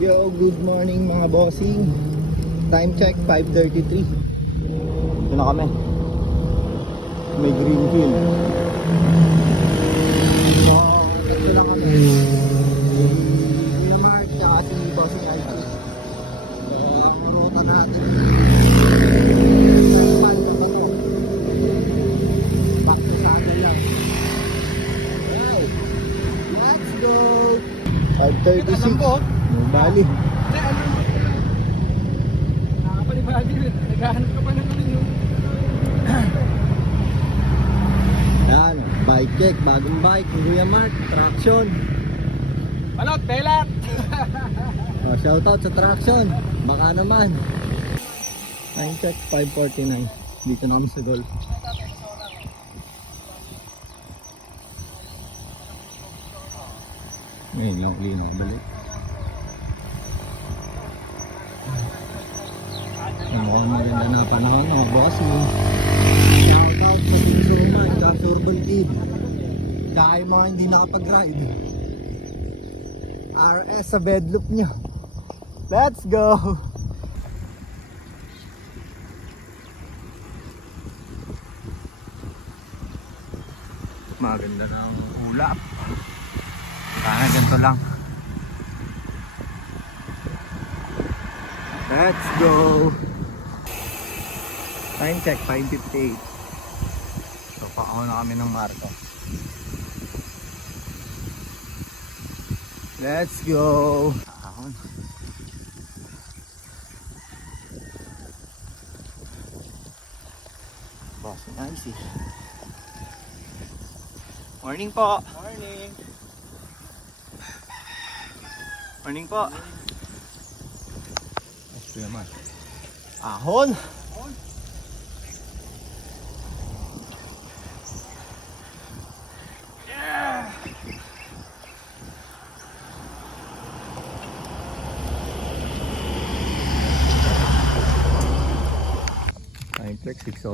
Yo, good morning mga bossing. Time check 5:33. Ito na kami. May green field. So, ito na kami. Kuya Mark, tsaka si Bossing Alfie. So, ang ruta natin. Let's go! 5.36 Bali. Nakapalibali yun. Naghahanap ka pa naman yun. Yan, bike check, bagong bike Kuya Mark, traction. Balot, belat! oh, Shoutout sa traction, baka naman. Time check, 5.49 Dito na kami sa golf Ngayon lang clean balik maganda na panahon mga boss sa Team Suman, sa Turban Kid yung mga hindi nakapag-ride. RS sa bedloop nyo Let's go! Maganda na ang ulap. Sana ganito lang. Let's go! Time check, 5.58 So, pakaw na kami ng Marco Let's go! Ahon. Bossing icy. Morning po! Morning. Morning po! Ito naman. Ahon!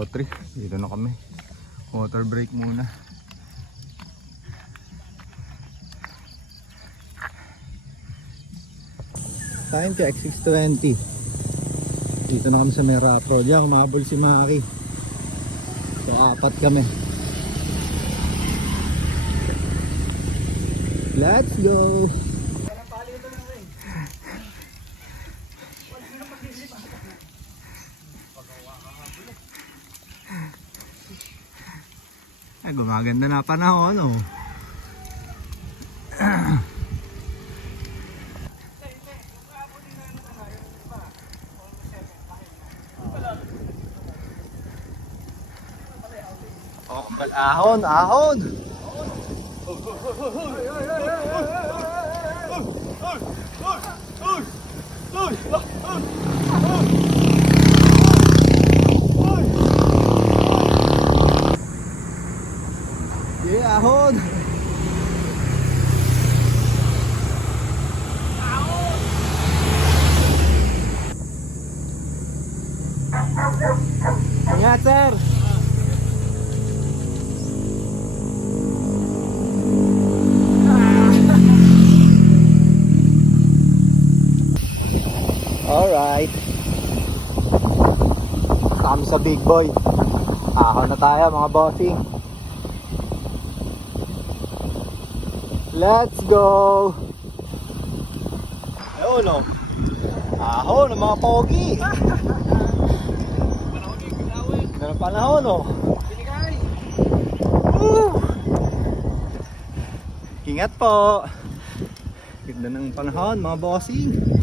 603. Dito na kami. Water break muna. Time check 620. Dito na kami sa Merapo. Diyan kumabol si Maki. So apat kami. Let's go! Ay, gumaganda na panahon, oh. Oh, ahon, ahon. Yeah, ahon. Ingat, sir. Alright. Kami sa big boy. Ahon na tayo mga bossing. Let's go! Ayun no. Ahon ng mga pogi. Ganun panahon no. Woo! Ingat po. Ganda ng panahon mga bossing.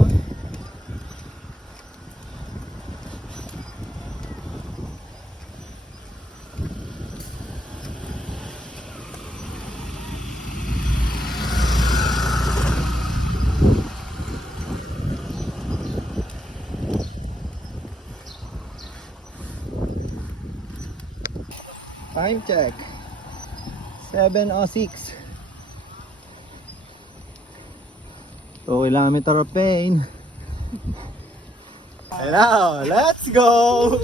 Time check. 7.06 2 kilometer of pain Hello, let's go!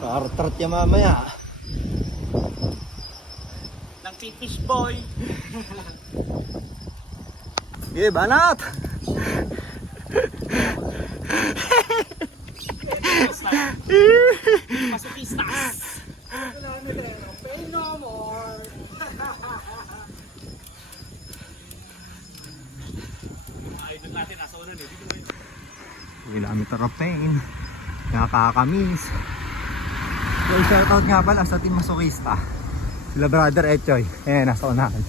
Tartart yan mamaya. Ng fish boy. Sige, banat! Masukista. Pay no more. Idol natin nasa unan eh. Uwi namin tarapain. Nakakamiss. So, shoutout nga pala sa Team Masokista. Sila brother Echoy. Eh, nasa unahan.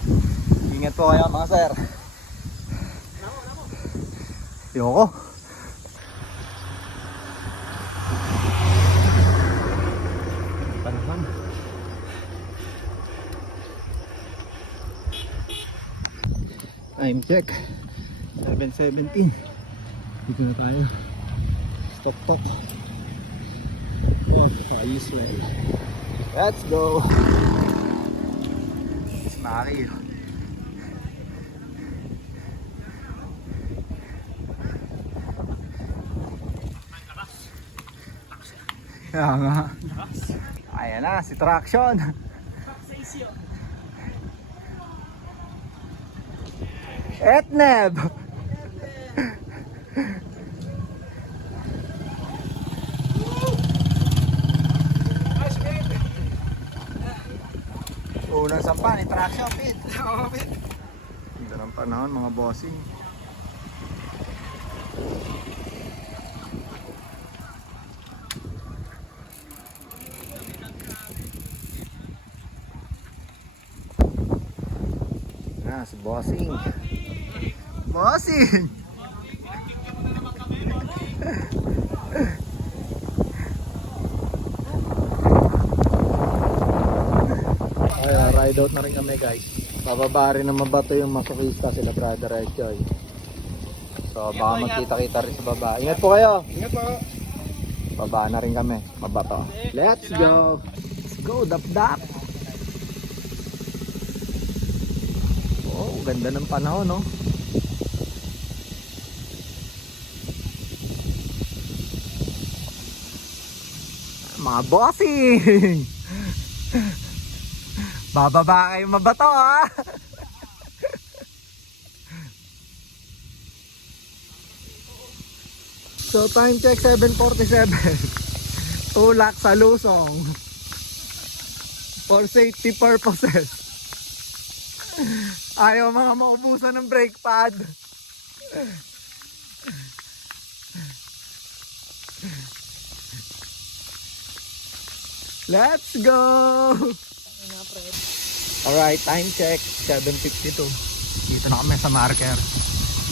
Ingat po kayo mga sir. Yoko. Panahon. Time check. 7.17. Dito na tayo. Tok tok. Yes, ayos lang. Let's go. Maki. Kaya nga. Ayan na, si Traction. Etneb. Unang sampa ni Traction Pit. Oo, pit. Ganda ng panahon mga bossing. Ah, si bossing. Bossing! Ay, ah, ride out na rin kami guys. Bababa rin ng mabato yung masokista sila brother Echoy. So baka magkita-kita rin sa baba. Ingat po kayo. Ingat po. Baba na rin kami. Mabato. Let's go. Let's go. Dap dap. Oh, ganda ng panahon, no? Mga bossing! Bababa kayo mabato, ha? So time check 747. Tulak sa lusong. For safety purposes. Ayaw mga maubusan ng brake pad. Let's go! Alright, time check 7.52. Dito na kami sa marker.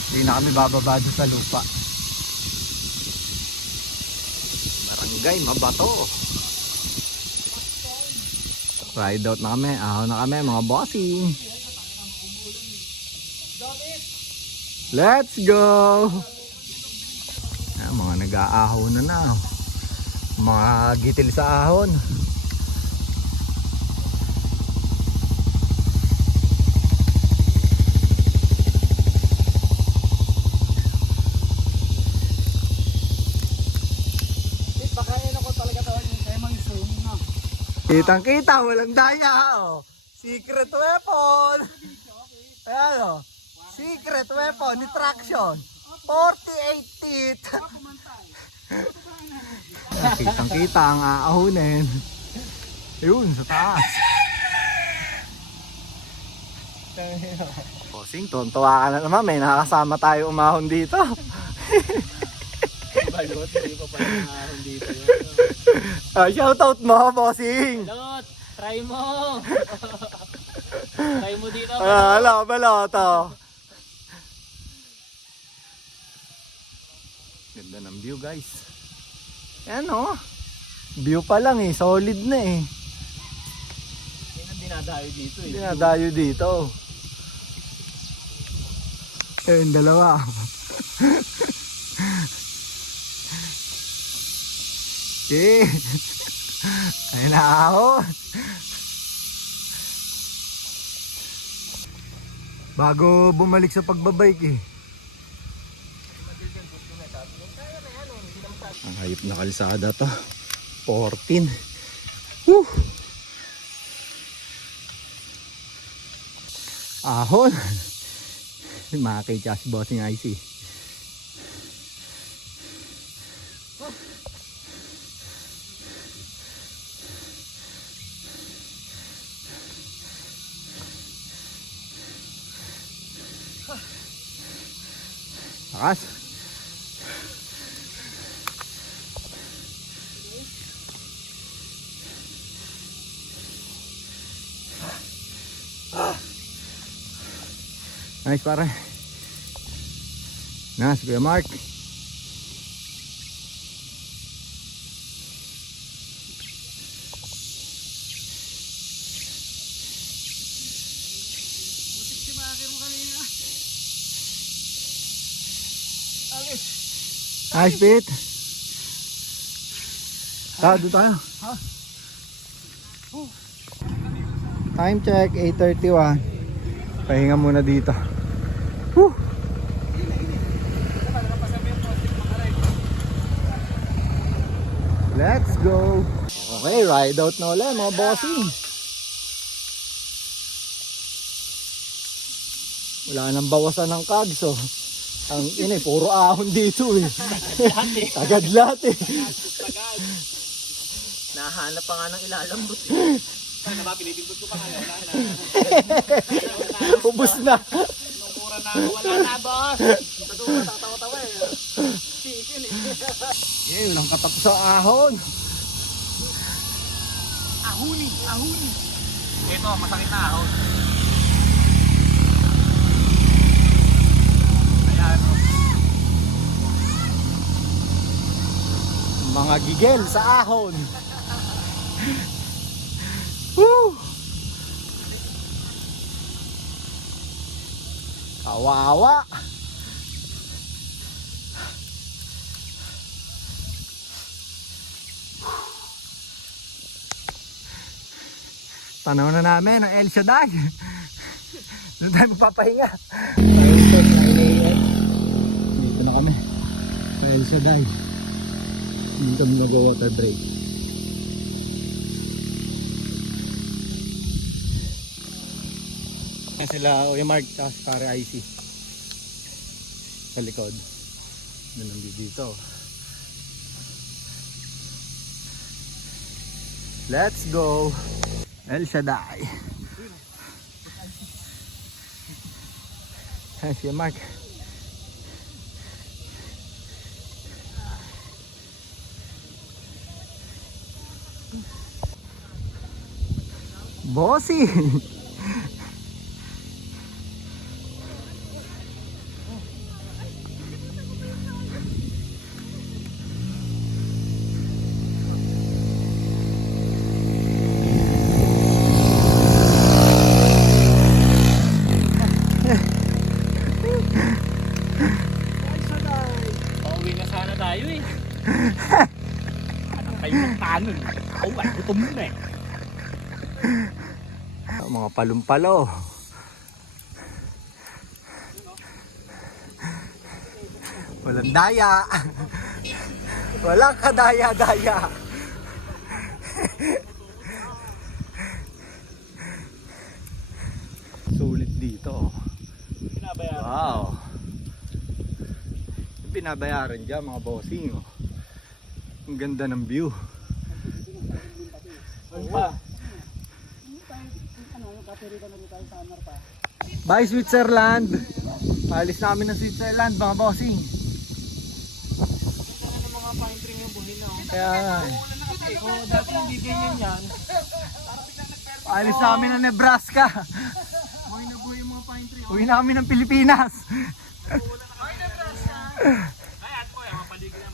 Hindi na kami bababa sa lupa. Barangay Mabato. Ride out na kami. Ahaw na kami mga bossing. Let's go! Ah, mga nag-aahaw na na. Mga gitil sa ahon. Kitang kita, walang daya. Oh. Secret weapon. Ayan oh. Secret weapon ni Traction. 48 teeth. Kitang kita ang aahunin. Yun, sa taas. Bossing, tontuwa ka na naman. May nakakasama tayo umahon dito. Balot, hindi pa pala nakahon dito. Shoutout mo, bossing. Balot, try mo. try mo dito. Ah, Hello, baloto. Ganda ng view, guys. Yan oh. View pa lang eh, solid na eh. Yan ang dinadayo dito eh. Dinadayo dito. Ayun, dalawa. eh. Ayun na ako. Bago bumalik sa pagbabike eh. Ang hayop na kalsada to. 14. Woo! Ahon! Kay Josh Bossing IC. Takas. Nice pare. Nice, Kuya Mark. Nice bit. Ah, doon tayo. Time check, 8.31. Pahinga muna dito. Whew. Let's go. Okay, ride out na ulit mga bossing. Wala nang bawasan ng kag, so ang ina, eh, puro ahon dito eh. Tagad lahat eh. Nahanap pa nga ng ilalambot eh. Sana ba, pinipindot ko pa nga. Ubus na. Na wala na boss. Totoo tatawa-tawa eh. Chicken eh. Eh, walang katapos sa ahon. Ahuni, ahuni. Ito, masakit na ahon. Ayan. Mga gigel sa ahon. Woo! Kawawa. Tanaw na namin ang El Shaddai. Doon tayo magpapahinga. Dito na kami. Sa El Shaddai. Hindi kami mag-water break. Yan sila Kuya Mark at pare IC. Sa likod. Doon nandito dito. Let's go! El Shaddai. Ayan si Mark. Bossy! Pauwi na sana tayo eh. Anong kayo ng tanon? Oh, ay, gutom na eh. Mga palumpalo. Walang daya. Walang kadaya-daya. Sulit dito. Pinabayaran. Wow. Yung Binabayaran dyan mga bossing. Oh. Ang ganda ng view. Ano pa? Bye Switzerland! Alis namin ng Switzerland mga bossing. Na. Kaya nga eh. Dati hindi ganyan yan. Alis namin ng Nebraska. Buhay na mga pine tree. Uwi namin ng Pilipinas. Ay, at po, yung mapaligid na.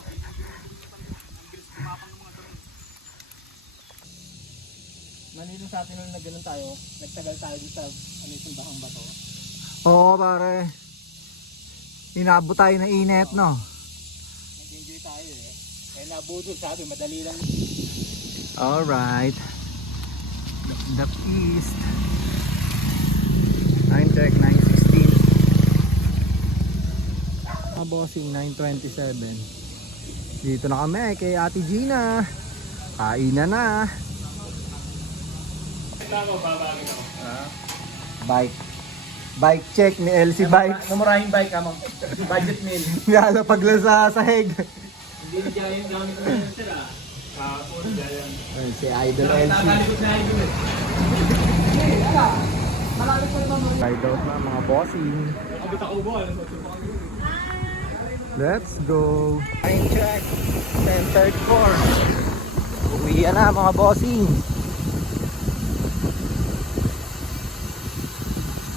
Manilo sa atin nung nagganon tayo, nagtagal tayo dito sa ano yung simbahang bato. Oo pare. Inabot tayo ng init no. Nag-enjoy tayo eh. Kaya nabudol sa atin, madali lang. Alright. The, the East. 9 check, 916. Mga bossing, 927. Dito na kami kay Ate Gina. Kain na na. Ako, babagin ako. Bike. Bike check ni LC Bike. Namurahing bike ka, ma'am. Budget meal. Nalapag lang sa sahig. Hindi na dyan yung gamit ko yun sila. Kapon, dyan. Si Idol LC. Nakalikot na yun eh. Ride out na mga bossing. Kabit ako mo. Let's go. Time check. 10.34. Uwi na mga bossing.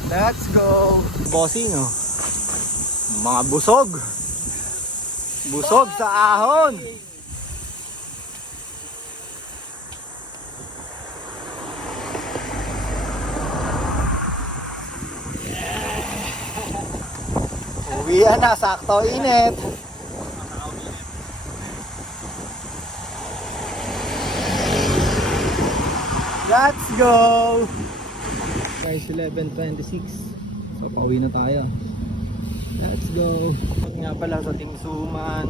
Let's go. Bossing oh. Mga busog. Busog sa ahon. Uwi na, sakto init. Let's go! Guys, 11.26. So, pauwi na tayo. Let's go! Nga pala sa Team Suman,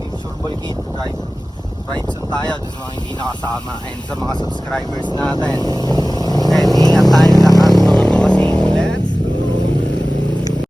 Team Surbol Kit, ride, ride soon tayo sa mga hindi nakasama and sa mga subscribers natin.